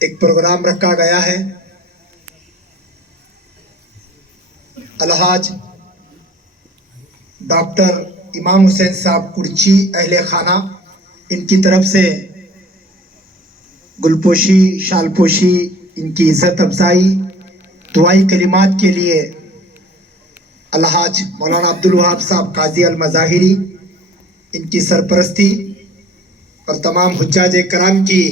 ایک پروگرام رکھا گیا ہے. الحاج ڈاکٹر امام حسین صاحب کرچی اہل خانہ ان کی طرف سے گلپوشی شالپوشی ان کی عزت افزائی دعائی کلمات کے لیے الحاج مولانا عبدالوہاب صاحب قاضی المظاہری ان کی سرپرستی اور تمام حجاج کرام کی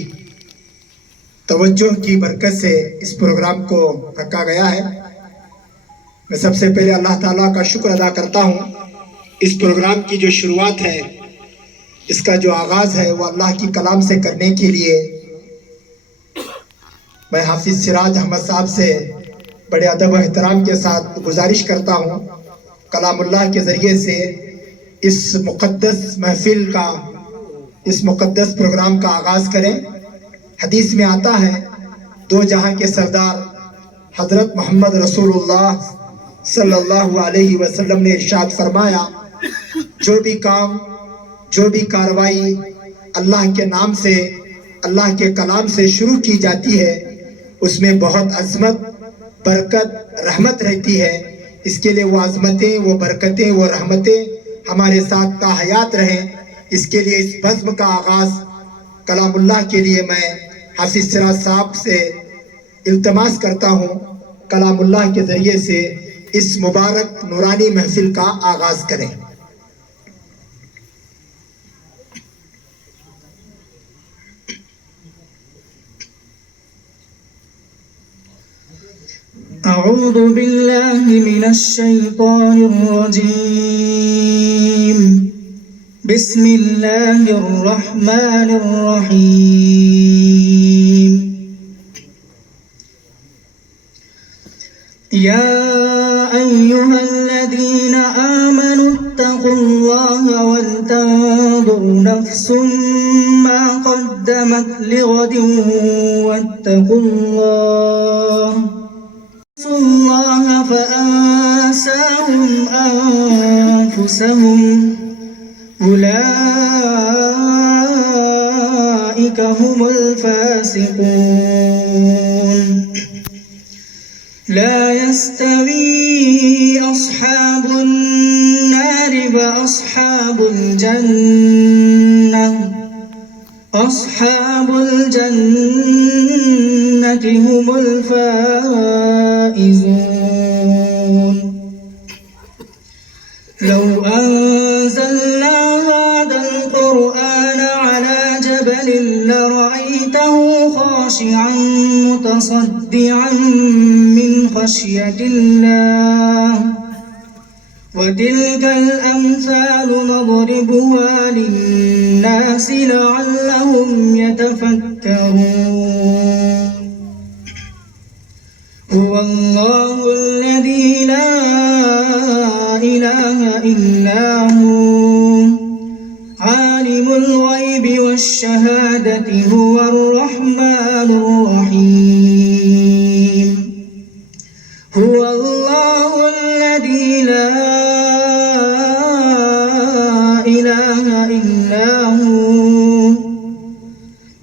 توجہ کی برکت سے اس پروگرام کو رکھا گیا ہے. میں سب سے پہلے اللہ تعالیٰ کا شکر ادا کرتا ہوں. اس پروگرام کی جو شروعات ہے، اس کا جو آغاز ہے وہ اللہ کی کلام سے کرنے کے لیے میں حافظ سراج احمد صاحب سے بڑے ادب و احترام کے ساتھ گزارش کرتا ہوں کلام اللہ کے ذریعے سے اس مقدس محفل کا، اس مقدس پروگرام کا آغاز کریں. حدیث میں آتا ہے دو جہاں کے سردار حضرت محمد رسول اللہ صلی اللہ علیہ وسلم نے ارشاد فرمایا، جو بھی کام، جو بھی کاروائی اللہ کے نام سے، اللہ کے کلام سے شروع کی جاتی ہے اس میں بہت عظمت، برکت، رحمت رہتی ہے. اس کے لیے وہ عظمتیں، وہ برکتیں، وہ رحمتیں ہمارے ساتھ تا حیات رہیں. اس کے لیے اس بزم کا آغاز کلام اللہ کے لیے میں حافظ سراج صاحب سے التماس کرتا ہوں کلام اللہ کے ذریعے سے اس مبارک نورانی محفل کا آغاز کریں. أعوذ بالله من الشيطان الرجيم. بسم الله الرحمن الرحيم. يا أيها الذين آمنوا اتقوا الله ولتنظر نفس ما قدمت لغد واتقوا الله فأنساهم أنفسهم أولئك هم الفاسقون. لا يستوي أصحاب النار وأصحاب الجنة، أصحاب الجنة هم الفائزون. لو أنزلنا هذا القرآن على جبل لرأيته خاشعا متصدعا من خشية الله. وتلك الأمثال نضربها للناس لعلهم يتفكرون. هو الله الذي لا إله إلا هو عالم الغيب والشهادة هو الرحمن الرحيم. هو الله الذي لا إله إلا هو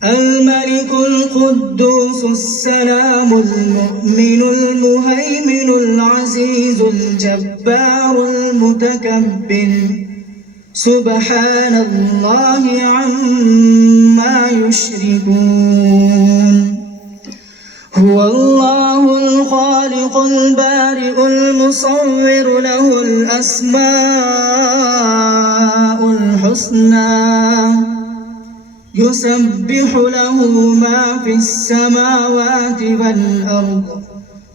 الملك القدوس السلام المؤمن المهيمن العزيز الجبار المتكبر. سبحان الله عما يشركون. هو الله الخالق البارئ المصور له الأسماء الحسنى يسبح له ما في السماوات والأرض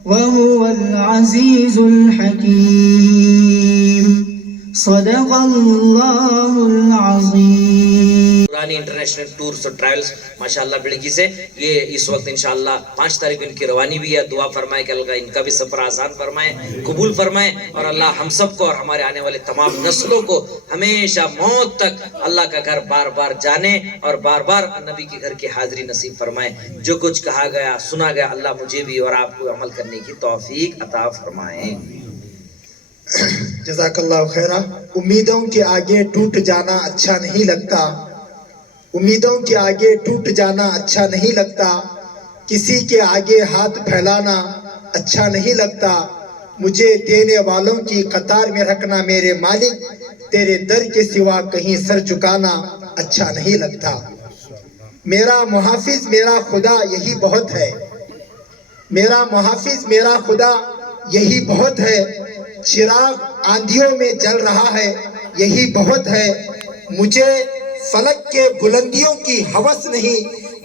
وهو العزيز الحكيم. صدق الله العظيم. پرانی انٹرنیشنل ٹورز اور ٹرائلز ماشاءاللہ بڑگی سے یہ اس وقت انشاءاللہ 5 تاریخ ان کی روانی بھی ہے. دعا فرمائے کہ اللہ ان کا بھی سفر آسان فرمائے، قبول فرمائے، اور اللہ ہم سب کو اور ہمارے آنے والے تمام نسلوں کو ہمیشہ موت تک اللہ کا گھر بار بار جانے اور بار بار نبی کے گھر کی حاضری نصیب فرمائے. جو کچھ کہا گیا سنا گیا اللہ مجھے بھی اور آپ کو عمل کرنے کی توفیق عطا فرمائے. جزاک اللہ خیرہ. امیدوں کے آگے ٹوٹ جانا اچھا نہیں لگتا، امیدوں کے آگے ٹوٹ جانا اچھا نہیں لگتا. کسی کے آگے ہاتھ پھیلانا اچھا نہیں لگتا، مجھے دینے والوں کی قطار میں رکھنا میرے مالک، تیرے در کے سوا کہیں سر جھکانا اچھا نہیں لگتا۔ میرا محافظ میرا خدا یہی بہت ہے، میرا محافظ میرا خدا یہی بہت ہے، چراغ آندھیوں میں جل رہا ہے یہی بہت ہے، مجھے فلک کے بلندیوں کی ہوس نہیں،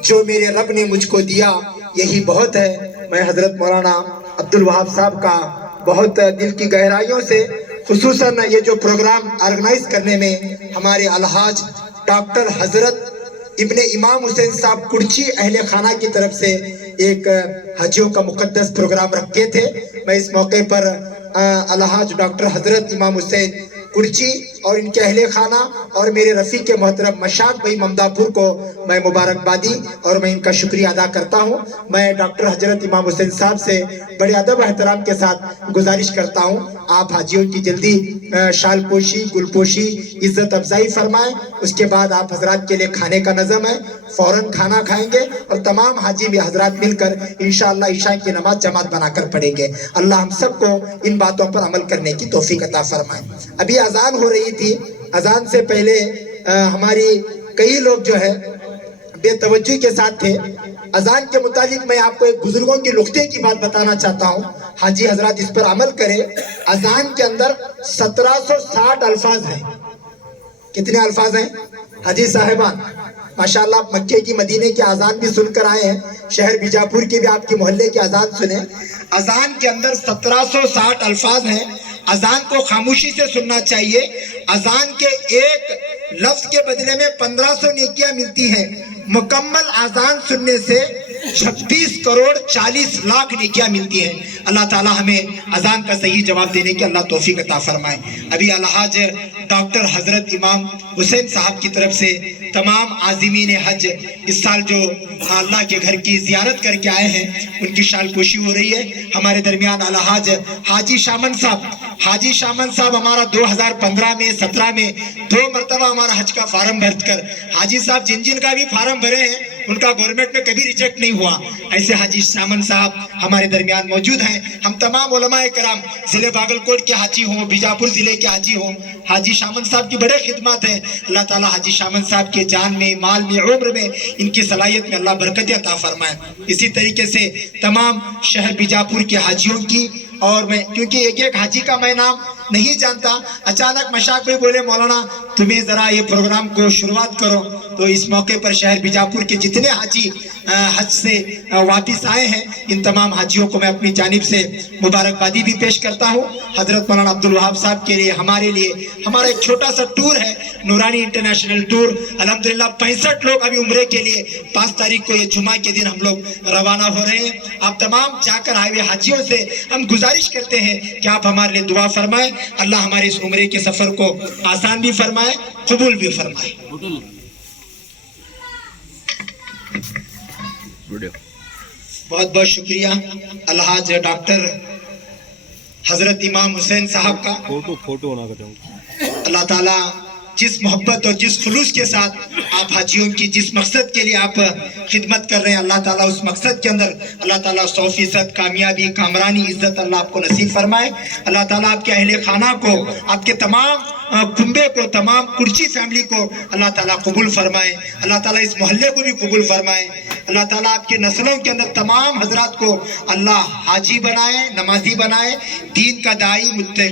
جو میرے رب نے مجھ کو دیا یہی بہت ہے۔ میں حضرت مولانا عبدالوہاب صاحب کا بہت دل کی گہرائیوں سے، خصوصاً یہ جو پروگرام آرگنائز کرنے میں ہمارے الحاج ڈاکٹر حضرت ابن امام حسین صاحب کرچی اہل خانہ کی طرف سے ایک حجیوں کا مقدس پروگرام رکھے تھے، میں اس موقع پر الحاج ڈاکٹر حضرت امام حسین کرچی اور ان کے اہل خانہ اور میرے رفیق محترم مشاق بھائی ممداپور کو میں مبارکبادی اور میں ان کا شکریہ ادا کرتا ہوں۔ میں ڈاکٹر حضرت امام حسین صاحب سے بڑے ادب و احترام کے ساتھ گزارش کرتا ہوں، آپ حاجیوں کی جلدی شال پوشی، گل پوشی، عزت افزائی فرمائیں، اس کے بعد آپ حضرات کے لیے کھانے کا نظم ہے، فوراً کھانا کھائیں گے اور تمام حاجی بھی حضرات مل کر انشاءاللہ عشاء کی نماز جماعت بنا کر پڑھیں گے۔ اللہ ہم سب کو ان باتوں پر عمل کرنے کی توفیق عطا فرمائے۔ ابھی اذان ہو رہی تھی، اذان سے پہلے ہماری کئی لوگ جو ہے بے توجہی کے ساتھ تھے۔ اذان کے متعلق میں آپ کو ایک بزرگوں کی نقطے کی بات بتانا چاہتا ہوں، حاجی حضرات اس پر عمل کریں۔ اذان کے اندر 1760 الفاظ ہیں۔ کتنے الفاظ ہیں حاجی صاحبان؟ ماشاءاللہ آپ مکے کی مدینے کی اذان بھی سن کر آئے ہیں، شہر بیجاپور کی بھی آپ کی محلے کی اذان سنیں۔ اذان کے اندر 1760 الفاظ ہیں، اذان کو خاموشی سے سننا چاہیے۔ اذان کے ایک لفظ کے بدلے میں 1500 نیکیاں ملتی ہیں، مکمل اذان سننے سے 36 کروڑ 40 لاکھ نیکیاں ملتی ہیں۔ اللہ تعالی ہمیں اذان کا صحیح جواب دینے کی اللہ توفیق عطا فرمائے۔ ابھی الحاج ڈاکٹر حضرت امام حسین صاحب کی طرف سے تمام عازمین حج اس سال جو اللہ کے گھر کی زیارت کر کے آئے ہیں ان کی شال پوشی ہو رہی ہے۔ ہمارے درمیان الحاج حاجی شامن صاحب ہمارا 2015 میں 17 میں 2 مرتبہ ہمارا حج کا فارم بھر کر، حاجی صاحب جن کا بھی فارم بھرے ہیں ان کا گورنمنٹ میں کبھی ریجیکٹ نہیں ہوا، ایسے حاجی شامن صاحب ہمارے درمیان موجود ہیں۔ ہم تمام علماء کرام ضلع باگلکوٹ کے حاجی ہوں، بیجاپور ضلع کے حاجی ہوں، حاجی شامن صاحب کی بڑے خدمات ہیں۔ اللہ تعالیٰ حاجی شامن صاحب کے جان میں، مال میں، عمر میں، ان کی صلاحیت میں اللہ برکت عطا فرمائے۔ اسی طریقے سے تمام شہر بیجاپور کے حاجیوں کی، اور میں کیونکہ ایک حاجی کا میں نام نہیں جانتا، اچانک مشاق بھائی بولے مولانا تمہیں ذرا یہ پروگرام کو شروعات کرو، تو اس موقع پر شہر بیجاپور کے جتنے حاجی حج سے واپس آئے ہیں ان تمام حاجیوں کو میں اپنی جانب سے مبارکبادی بھی پیش کرتا ہوں۔ حضرت مولانا عبدالوہاب صاحب کے لیے ہمارے لیے ہمارا ایک چھوٹا سا ٹور ہے، نورانی انٹرنیشنل ٹور۔ الحمدللہ 65 لوگ ابھی عمرے کے لیے 5 تاریخ کو یہ جمعہ کے دن ہم لوگ روانہ ہو رہے ہیں۔ آپ تمام جا کر آئے ہوئے حاجیوں سے ہم گزارش کرتے ہیں کہ آپ ہمارے لیے دعا فرمائیں، اللہ ہمارے اس عمرے کے سفر کو آسان بھی فرمائے، قبول بھی فرمائے۔ بہت بہت شکریہ الحاج ڈاکٹر حضرت امام حسین صاحب کا۔ اللہ تعالیٰ جس محبت اور جس خلوص کے ساتھ آپ حاجیوں کی جس مقصد کے لیے آپ خدمت کر رہے ہیں، اللہ تعالیٰ اس مقصد کے اندر اللہ تعالیٰ 100% کامیابی، کامرانی، عزت اللہ آپ کو نصیب فرمائے۔ اللہ تعالیٰ آپ کے اہل خانہ کو، آپ کے تمام کنبے کو، تمام کرچی فیملی کو اللہ تعالیٰ قبول فرمائے۔ اللہ تعالیٰ اس محلے کو بھی قبول فرمائے۔ اللہ تعالیٰ آپ کے نسلوں کے اندر تمام حضرات کو اللہ حاجی بنائے، نمازی بنائے، دین کا داعی، متقی